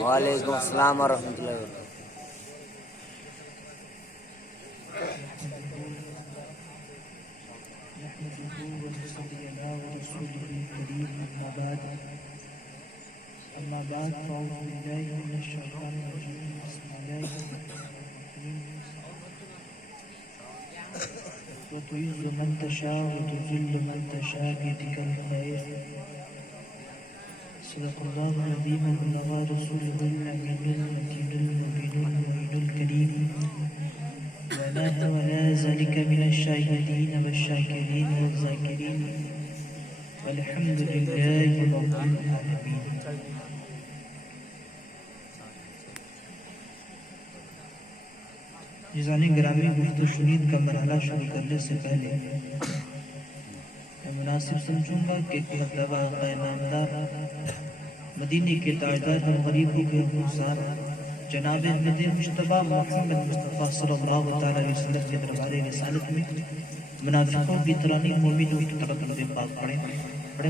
وعلیکم السلام ورحمۃ اللہ وبرکاتہ. أما بعد فأعوذ بالله من الشيطان الرجيم. بسم الله الرحمن الرحيم. وتعز من تشاء وتذل من تشاء بيدك الخير. صدق الله العظيم وبلغ رسوله الأمين المتين المبين المعين الكريم ولا ذلك من الشاهدين والشاكرين والذاكرين والحمد لله رب العالمين. جزانی گرامی گفت و شنید کا مرحلہ شروع کرنے سے پہلے میں مناسب سمجھوں گا کہ ایک مرتبہ آقا نامدار مدینے کے تاجدار ہم غریبوں کے حقوقزار جناب احمد مجتبیٰ محمد مصطفیٰ صلی اللہ تعالیٰ علیہ وسلم کے دربار رسالت میں منافقوں کی ترانیم مومنوں کی طرف پاک پڑھیں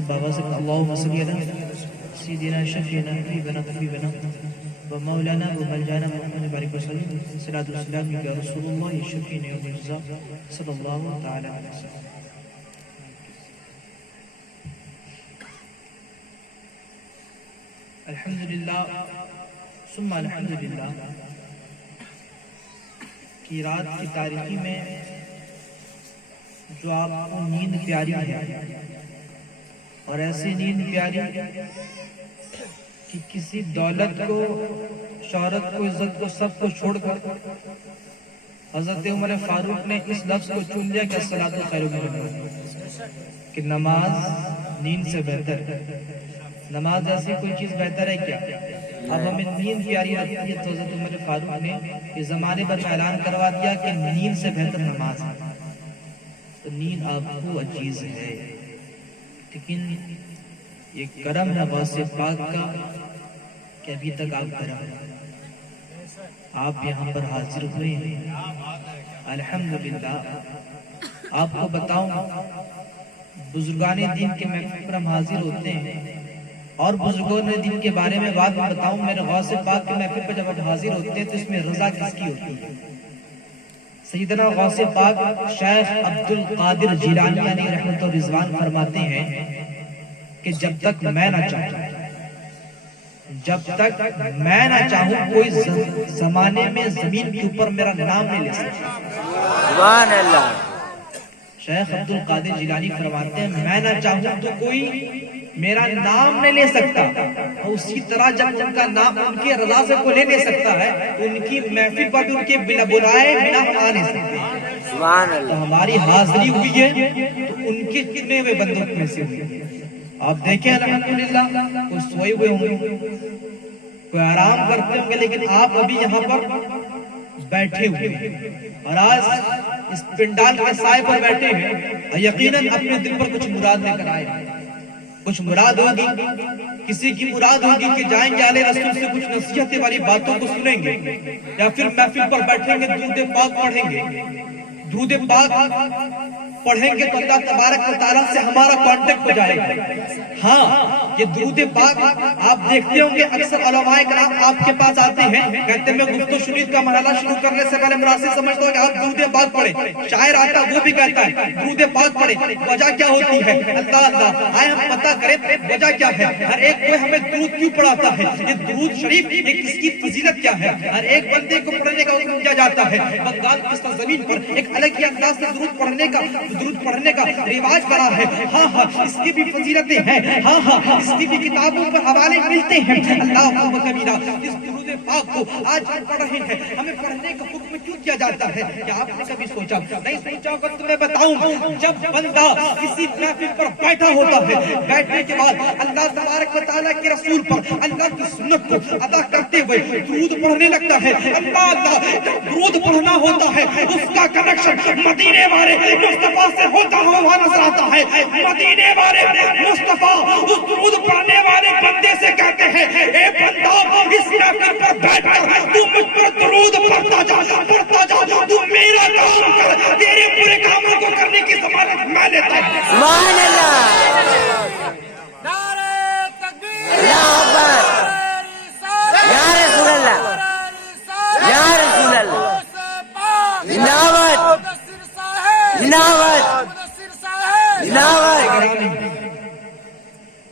بابا سے اللہم صلی علی سیدنا شفیعنا حبیبنا ومولانا وملجانا محمد بارک وسلم صلاۃ والسلام یا رسول اللہ شفیعنا یوم الجزا صلی اللہ تعالی علیہ وسلم. الحمدللہ ثم الحمدللہ کی رات کی تاریکی میں جو آپ کو نیند پیاری ہے اور ایسی نیند پیاری کہ کسی دولت کو شہرت کو عزت کو سب کو چھوڑ کر حضرت عمر فاروق نے اس لفظ کو چن لیا کہ الصلاۃ خیر من النوم، کہ نماز نیند سے بہتر ہے. نماز ایسی کوئی چیز بہتر ہے کیا؟ اب ہمیں نیند پیاری لگتی ہے تو حضرت عمر فاروق نے اس زمانے پر اعلان کروا دیا کہ نیند سے بہتر نماز ہے. تو نیند آپ کو عزیز ہے، لیکن یہ کرم ہے غوث پاک کا کہ ابھی تک آپ کرم ہیں، آپ یہاں پر حاضر ہوئے ہیں. الحمدللہ. آپ کو بتاؤں بزرگان دین کے محفل پر ہم حاضر ہوتے ہیں اور بزرگوں نے دین کے بارے میں بات بتاؤں. میرے غوث پاک کے محفل پر جب ہم حاضر ہوتے ہیں تو اس میں رضا کس کی ہوتی ہے؟ سیدنا غوث پاک شیخ عبد القادر جیلانی علیہ رحمت و رضوان فرماتے ہیں کہ جب تک میں نہ چاہوں کوئی زمانے میں زمین کے اوپر میرا نام نہیں لے سکتا. سبحان اللہ. شیخ عبد القادر جیلانی فرماتے ہیں میں نہ چاہوں تو کوئی میرا نام نہیں لے سکتا، اور اسی طرح جب ان کا نام ان کی رضا سے کوئی لے سکتا ہے ان کی محفل پر بھی ان کے بلا بلائے بنا آ نہیں سکتے. سبحان اللہ. تو ہماری حاضری ہوئی ہے تو ان کے چنے ہوئے بندوں میں سے ہوئی. آپ دیکھیں الحمدللہ کوئی سوئے ہوئے ہوں گے، کوئی آرام کرتے ہوں گے، لیکن آپ ابھی یہاں پر بیٹھے ہوئے ہیں اور آج اس پنڈال کے سائے پر بیٹھے ہیں. یقیناً اپنے دل پر کچھ مراد لے کر آئے. کچھ مراد ہوگی، کسی کی مراد ہوگی کہ جائیں گے آلے رسول سے کچھ نصیحت والی باتوں کو سنیں گے، یا پھر محفل پر بیٹھیں گے درود پاک پڑھیں گے. درود پاک پڑھیں گے تو اللہ تبارک و تعالیٰ سے ہمارا کانٹیکٹ ہو جائے گا. ہاں یہ درود پاک آپ دیکھتے ہوں گے اکثر علماء کرام آپ کے پاس آتے ہیں کہتے ہیں میں گفت و شنید کا مرحلہ شروع کرنے سے پہلے مناسب سمجھتا ہوں کہ آپ درود پاک پڑھیں. شاعر آتا وہ بھی کہتا ہے درود پاک پڑھیں. وجہ کیا ہوتی ہے؟ اللہ آئے ہم پتہ کریں وجہ کیا ہے. ہر ایک کوئی ہمیں درود کیوں پڑھاتا ہے؟ یہ درود شریف یہ کس کی فضیلت کیا ہے؟ ہر ایک بندے کو پڑھنے کا حکم دیا جاتا ہے. بغداد کی زمین پر ایک الگ ہی انداز سے درود پڑھنے کا رواج بڑا ہے. ہاں اس کی بھی فضیلتیں ہیں. ہاں اس کی بھی کتابوں پر حوالے ملتے ہیں. اللہ اکبر کبیرہ. اس درود پاک کو آج ہم پڑھ رہے ہیں. ہمیں پڑھنے کا حکم کیوں کیا جاتا ہے؟ کیا آپ نے کبھی سوچا؟ نہیں سوچا ہوگا تو میں بتاؤں. جب بندہ کسی محفل پر بیٹھا ہوتا ہے، بیٹھنے کے بعد اللہ تبارک و تعالیٰ کے رسول پر اللہ کی سنت کو ادا کرتے ہوئے درود پڑھنے لگتا ہے. اللہ جب درود پڑھنا ہوتا ہے اس کا کنیکشن مدینے والے مصطفیٰ سے ہوتا ہوا نظر آتا ہے. مدینے والے مصطفیٰ اس درود پڑھنے والے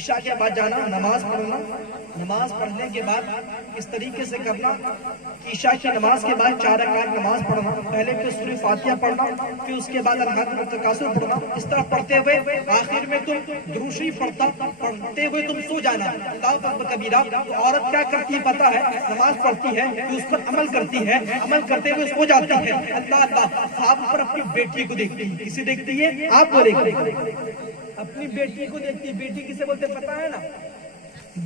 عشاء کے بعد جانا نماز پڑھنا، نماز پڑھنے کے بعد اس طریقے سے کرنا کہ عشاء کی نماز کے بعد 4 رکعت نماز پڑھنا، پہلے پھر سورہ فاتحہ پڑھنا، پھر اس کے بعد الحمد والتکاثر پڑھنا، اس طرح پڑھتے ہوئے آخر میں تم درود شریف پڑھتے ہوئے تم سو جانا۔ اللہ اکبر کبیرہ۔ تو عورت کیا کرتی ہے پتہ ہے؟ نماز پڑھتی ہے پھر اس پر عمل کرتی ہے، عمل کرتے ہوئے سو جاتی ہے۔ اللہ اللہ خواب پر اپنی بیٹی کو دیکھتی ہے، کسے دیکھتی ہے؟ آپ کو دیکھتی ہے، اپنی بیٹی کو دیکھتی ہے۔ بیٹی کسے بولتے پتہ ہے نا؟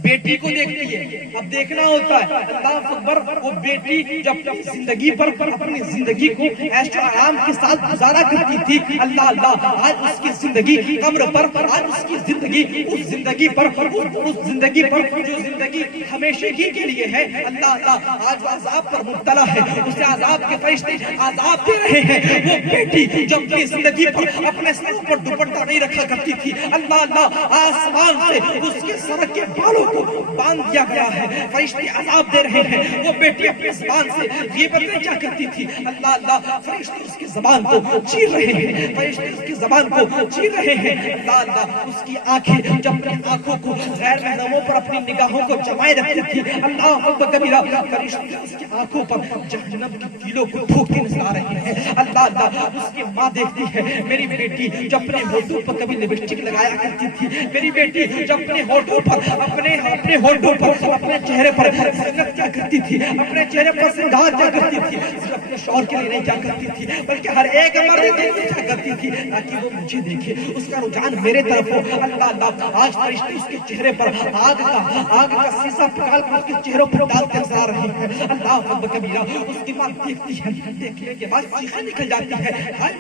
بیٹی کو دیکھتی ہے۔ اب دیکھنا ہوتا ہے اللہ اکبر، وہ بیٹی جب زندگی پر اپنی زندگی کو عیش و آرام کے ساتھ گزارا کرتی تھی، اللہ اللہ آج اس کی زندگی قبر پر، آج اس کی زندگی اس زندگی پر جو زندگی ہمیشہ ہی کے لیے ہے، اللہ اللہ آج عذاب پر مبتلا ہے، اسے عذاب کے فرشتے عذاب دے رہے ہیں۔ وہ بیٹی جو اپنی زندگی پر اپنے سر پر دوپٹہ نہیں رکھا کرتی تھی، اللہ اللہ آسمان سے اس کے سر کے بالوں کو باندھ دیا گیا ہے، فرشتے عذاب دے رہے ہیں۔ وہ بیٹی اپنے زبان سے غیبتیں کیا کرتی تھی، اللہ اللہ فرشتے اس کی زبان کو چیر رہے ہیں، فرشتے اس کی زبان کو چیر رہے ہیں۔ اللہ اللہ اس کی آنکھیں جب اپنی آنکھوں کو غیر محرموں پر اپنی نگاہوں کو جمائے رکھتی تھی، اللہ اکبر کبیرہ، فرشتے اس کی آنکھوں پر جہنم کی کیلوں کو پھونکتے نظر آ رہے ہیں۔ اللہ اللہ اس کی ماں دیکھتی ہے، میری بیٹی جب اپنے ہونٹوں پر کبھی لپسٹک لگایا کرتی تھی، میری بیٹی جب اپنے ہونٹوں پر اپنے ہونٹوں پر اپنے چہرے پر زینت کیا کرتی تھی، اپنے چہرے پر سنگار کیا کرتی تھی، صرف اپنے شوہر کے لیے نہیں کیا کرتی تھی بلکہ ہر ایک مرد کے لیے کیا کرتی تھی تاکہ وہ مجھے دیکھے، اس کا رجحان میرے طرف ہو۔ اللہ اللہ آج فرشتے اس کے چہرے پر آگ کا سیسا پکال کر اس کے چہروں پر ڈالتے نظر آ رہے ہیں۔ اللہ اکبر کبیرہ۔ اس کی ماں دیکھتی ہے، دیکھنے کے بعد چیخیں نکل جاتی ہے، ہائے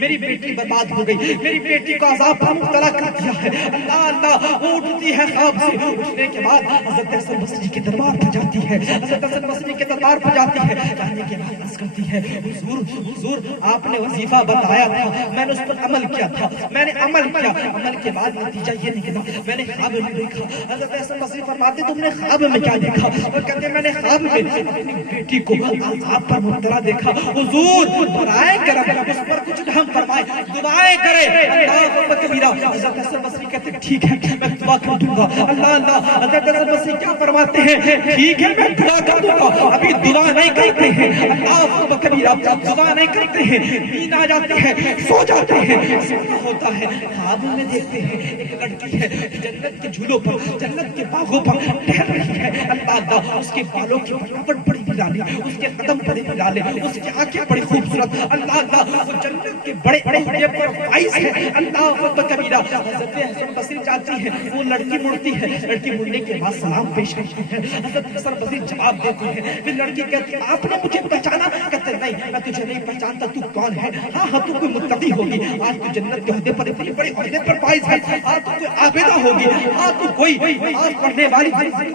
میری بیٹی برباد ہو گئی، میری بیٹی کو عذاب پر مبتلا کر دیا ہے۔ اللہ اللہ وہ اٹھتی ہے خواب سے، اٹھنے کے بعد حضرت حسن بصری کے دربار پر جاتی ہے، حضرت حسن بصری کے دربار پر جاتی ہے، جانے کے بعد عرض کرتی ہے حضور آپ نے وظیفہ بتایا تھا، میں نے اس پر عمل کیا تھا، میں نے عمل کیا، عمل کے بعد نتیجہ یہ نکلا میں نے خواب میں دیکھا۔ حضرت حسن بصری فرماتے تم نے خواب میں کیا دیکھا؟ وہ کہتے میں نے خواب میں اپنی بیٹی کو عذاب پر مبتلا دیکھا۔ حضور برائے کرم اس پر کچھ رحم فرمائے، دعائیں کرے۔ اللہ اکبر کبیرہ۔ حضرت حسن بصری کہتے ٹھیک ہے میں دعا کر دوں گا۔ اللہ اللہ حضرت حسن بصری کیا فرماتے ہیں؟ ٹھیک ہے میں دعا کر دوں گا، ابھی دعا نہیں کرتے ہیں۔ اللہ اکبر کبیرہ، دعا نہیں کرتے ہیں، نیند آ جاتی ہے، سو جاتے ہیں۔ سونا ہوتا ہے، خواب میں دیکھتے ہیں ایک لڑکی ہے جنت کے جھولوں پر، جنت کے باغوں پر ٹہل رہی ہے۔ اللہ اللہ اس کے بالوں کی بناوٹ بڑی نرالی، اس کے قدم بڑے نرالے، اس کی آنکھیں بڑی خوبصورت۔ اللہ اللہ وہ جنت کے بڑے عہدے پر فائز ہے۔ اللہ اکبر کبیرہ۔ حضرت حسن بصری چاہتی ہے، وہ لڑکی مڑتی ہے، لڑکی مڑنے کے بعد سلام پیش کرتی ہے، حضرت حسن بصری جواب دیتی ہے۔ پھر لڑکی کہتی ہے آپ نے مجھے پہچانا؟ کہتے نہیں میں تجھے نہیں پہچانتا، تو کون ہے؟ ہاں تو کوئی متقی ہوگی، آج تو جنت کے عہدے پر اتنی بڑے عہدے پر فائز ہے، آج تو کوئی عابدہ ہوگی، ہاں تو کوئی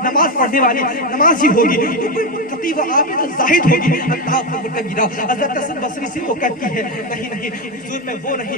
نماز پڑھنے والی نمازی ہوگی، تو کوئی متقی و عابد زاہد ہوگی۔ اللہ اکبر کبیرہ۔ حضرت حسن بصری سے وہ کہتی ہے نہیں حضور میں وہ نہیں،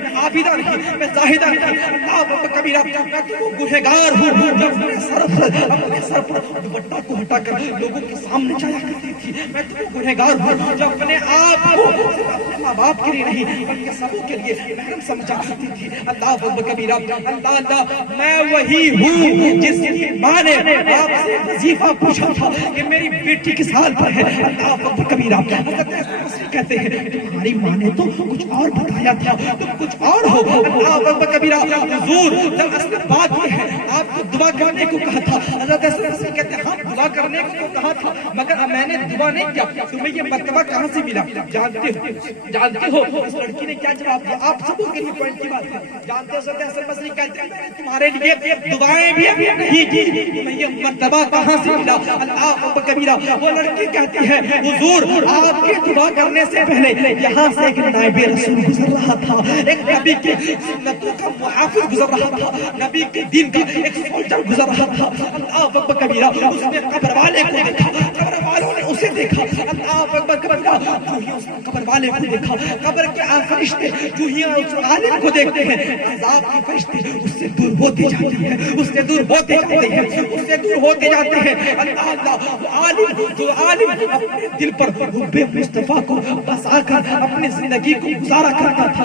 میں عابدہ نہیں، میں زاہدہ نہیں۔ اللہ اکبر کبیرہ۔ میں تو وہ گنہگار ہوں جو اپنے سر پر دوپٹہ کو ہٹا کر لوگوں کے سامنے جایا کرتی تھی، میں تو وہ گنہگار ہوں جو اپنے آپ کو اپنے ماں باپ کے لیے نہیں بلکہ سبوں کے لیے محرم سمجھا کرتی تھی۔ اللہ اکبر کبیرہ۔ اللہ اللہ میں وہی ہوں جس کی ماں نے آپ سے وظیفہ پوچھا تھا کہ میری بیٹی کس حال پر ہے۔ اللہ اکبر کبیرہ۔ حضرت حسن بصری کہتے ہیں تمہاری ماں نے تو کچھ اور بتایا تھا، تم کچھ اور ہو۔ اللہ اکبر کبیرہ۔ حضور جب اصل بات یہ ہے آپ کو دعا کرنے کو کہا تھا۔ حضرت حسن بصری کہتے ہیں ہاں دعا کرنے کو کہا تھا مگر میں نے دعا نہیں کیا، تمہیں یہ مرتبہ کہاں سے ملا؟ جانتے ہو اس لڑکی نے کیا جواب دیا؟ آپ سب کے لیے پوائنٹ کی بات ہے، جانتے ہو حضرت حسن بصری کہتے ہیں میں نے تمہارے لیے دعائیں بھی ابھی نہیں کی، تمہیں یہ مرتبہ کہاں سے ملا؟ اللہ اکبر کبیرہ۔ وہ لڑکی کہتی ہے حضور آپ کے دعا کرنے سے پہلے یہاں سے ایک نائب رسول گزر رہا تھا، ایک نبی کے سنتوں کا محافظ گزر رہا تھا، نبی کے دین کا ایک سولجر گزر رہا تھا۔ اللہ اکبر کبیرہ۔ اس نے قبر والے کو دیکھا، قبر والوں نے اسے دیکھا۔ اللہ اکبر کبیرہ۔ جو ہی اس نے قبر والے کو دیکھا، قبر کے فرشتے جو ہی اس عالم کو دیکھتے ہیں عذاب کے فرشتے اس سے دور ہوتے جاتے ہیں، اس سے دور ہوتے جاتے ہیں، اس سے دور ہوتے جاتے ہیں۔ اللہ اللہ جو عالم اپنے دل پر حب مصطفیٰ کو بسا کر اپنی زندگی کو گزارا کرتا تھا۔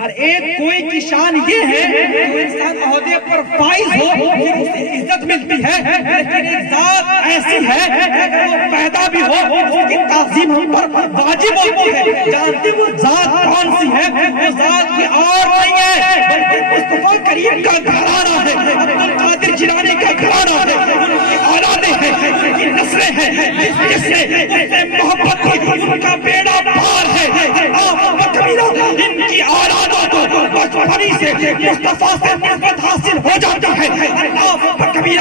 ہر ایک کوئی کی شان یہ ہے کہ وہ انسان عہدے پر فائز ہو پھر اسے عزت ملتی ہے، لیکن ایک ذات ایسی ہے کہ اگر وہ پیدا بھی ہو اس کی تعظیم ہم پر واجب ہوتی ہے۔ جانتے وہ ذات کون سی ہے؟ وہ ذات کی اور نہیں ہے بلکہ مصطفیٰ کریم کا گھرانہ ہے، عبدالقادر جیلانی کا گھرانہ ہے، ان کی اولادیں ہیں، ان کی نسلیں ہیں، جس نے اس سے محبت کی ان کا بیڑا پار ہے۔ ان کی اولادوں کو بچپن سے مصطفیٰ سے نسبت حاصل ہو جاتا ہے۔ یہ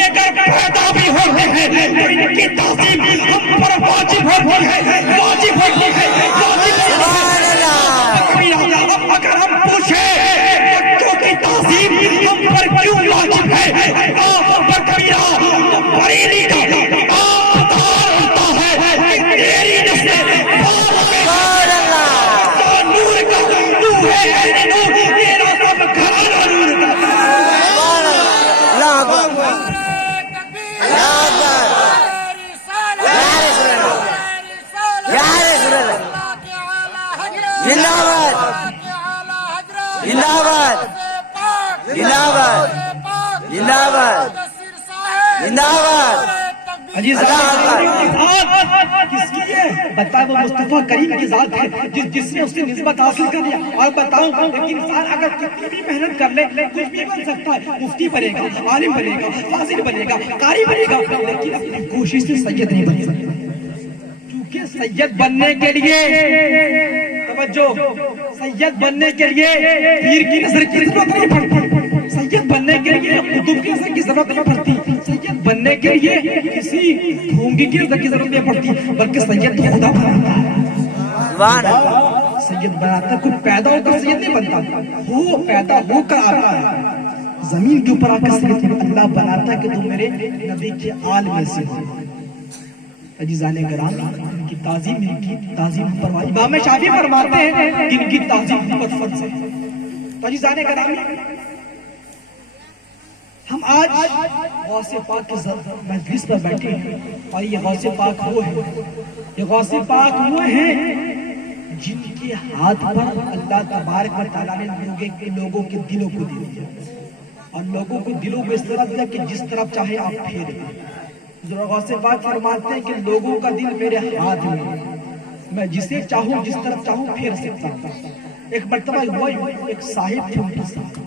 اگر پیدا بھی ہوتے ہیں تو ان کی تعظیم ہم پر واجب ہوتی ہے، واجب ہوتی ہے، واجب سبحان اللہ۔ اب اگر ہم پوچھیں بچوں کی تعظیم ہم پر کیوں واجب ہے، تو بریلی کا ہوتا ہے کہ تیری نسل سبحان اللہ۔ نور کا نور ہے، نور تیرا سب گھرانہ نور کا۔ سبحان اللہ۔ اللہ اکبر۔ اللہ اکبر۔ یا رسول اللہ۔ یا رسول اللہ۔ زندہ باد۔ زندہ باد۔ زندہ باد۔ زندہ باد۔ زندہ باد۔ عزیز کس کی ہے؟ بتائیں وہ مصطفیٰ کریم کی ذات ہے جس نے اس سے نسبت حاصل کر لیا۔ اور بتاؤں کہ انسان اگر کتنی بھی محنت کر لے کچھ بھی بن سکتا ہے، مفتی بنے گا، عالم بنے گا، فاضل بنے گا، قاری بنے گا، لیکن اپنی کوشش سے سید نہیں بن سکتا، کیونکہ سید بننے کے لیے توجہ، سید بننے کے لیے پیر کی نظر کی ضرورت نہیں پڑتی، سید بننے کے لیے قطب کی نظر کی ضرورت نہیں پڑتی، سید بننے کے لیے کسی ڈھونگی کی نظر کی ضرورت نہیں پڑتی، بلکہ سید تو خدا بناتا ہے۔ سبحان اللہ۔ سید بناتا ہے، کوئی پیدا ہو کر سید نہیں بنتا، وہ پیدا ہو کر آتا ہے زمین کے اوپر آ کر سید اللہ بناتا ہے کہ تم میرے نبی کے آل میں سے ہو۔ عزیزان کرام، ان کی تعظیم پر واجب۔ امام شافعی فرماتے ہیں کہ ان کی تعظیم پر فرض ہے۔ تو عزیزان کرام، ہم آج غوث پاک کی مجلس پر بیٹھے ہیں، اور یہ غوث پاک وہ ہیں، یہ غوث پاک وہ ہیں جن کے ہاتھ پر اللہ تبارک و تعالیٰ نے لوگوں کے دلوں کو دے دیا، اور لوگوں کو دلوں کو اس طرح دیا کہ جس طرف چاہے آپ پھیریں۔ غوث پاک فرماتے ہیں کہ لوگوں کا دل میرے ہاتھ میں، میں جسے چاہوں جس طرف چاہوں پھیر سکتا ہوں۔ ایک مرتبہ ہوا ایک صاحب تھے، ان کے ساتھ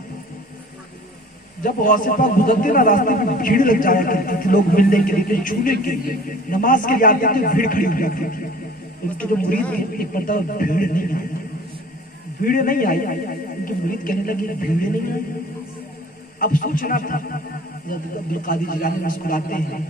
جب غوث پاک گزرتے نا راستے میں بھیڑ لگ جایا کرتی تھی، لوگ ملنے کے لیے، چھونے کے لیے، نماز کے لیے آتے تھے، بھیڑ کھڑی ہو جاتی تھی۔ ان کے جو مرید تھے ایک مرتبہ بھیڑ نہیں آئی، ان کے مرید کہنے لگے بھیڑ نہیں آئی۔ اب سوچنا تھا، عبدالقادر جیلانی مسکراتے ہیں